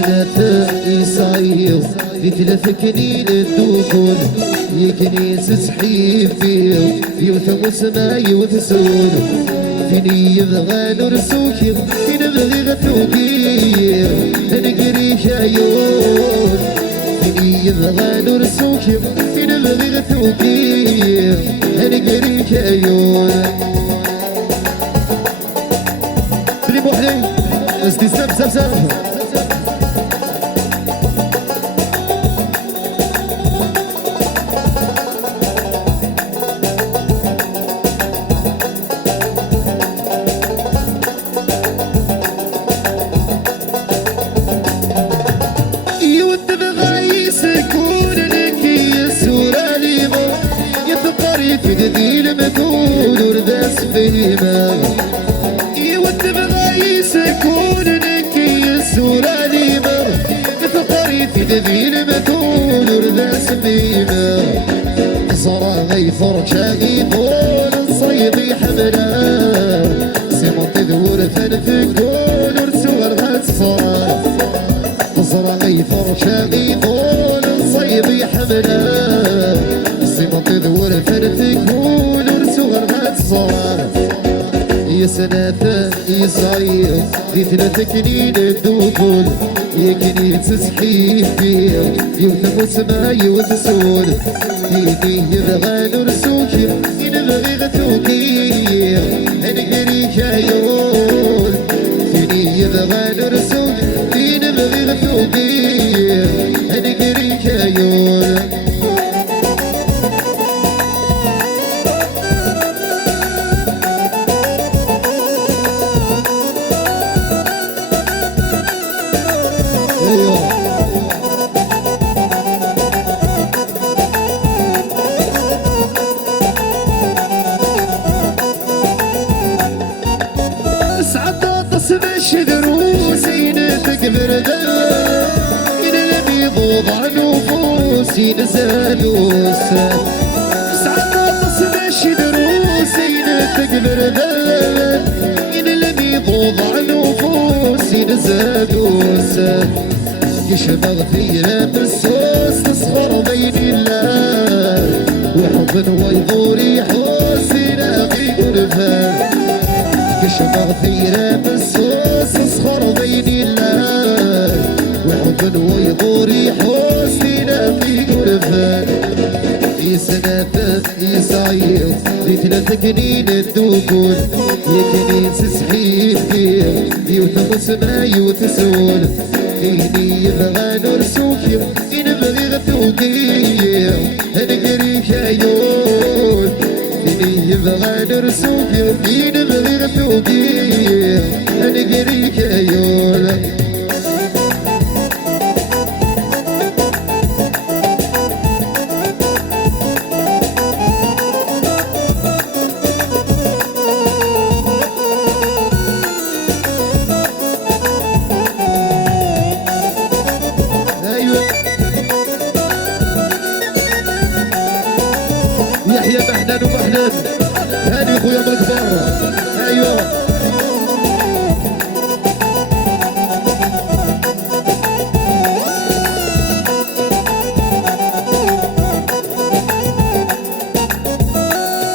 سنة يصير في 3 كنين الدخول يكنيس سحيب فيه يوثم سما يوثسون فيني يبغى نرسوكي نبغي غثوكي نقري شايون فيني يبغى نرسوكي نبغي غثوكي نقري شايون بلي محلي استسلام سلسل تقدي المكون ورداس فيما يود بغايس يكون نكي السورة ليما تقري تقدي المكون ورداس فيما صرا غيثر شاقي طول الصيدي حملا سيمون تذور فنفكون ورسور غتصار صرا غيثر شاقي طول الصيدي حملا سيمون تذور فنفكون ورسور غتصار يا سنة يصير في 3 كنين الدخول يكني تسحيب فيه يوثم سما يوثسون فيني يبغى نرسوكي نبغي غثوكي نقري شايون فيني يبغى نرسوكي نبغي غثوكي نقري شايون دروسي نتكبر ذا إن بيضوض نفوسي نزالوس ساعات تصبش دروسي نتكبر ذا إن بيضوض نفوسي نزالوس يشبغ فينا بالسوس تصغر بين الله وحب ويضور يحوس لاقي قرفان يشبغ فينا بالسوس اصخر بين الله وحب ويضور يحوس لاقي قرفان في سنة يصير في 3 كنين الدخول يكني تسحيب فيه يوثم سما يوثسون فيني يبغى نرسوكي نبغي غثوكي نقري شايون فيني يبغى نرسوكي نبغي غثوكي نقري شايون يحيى محنان ومحنان هاني خويا من الكبار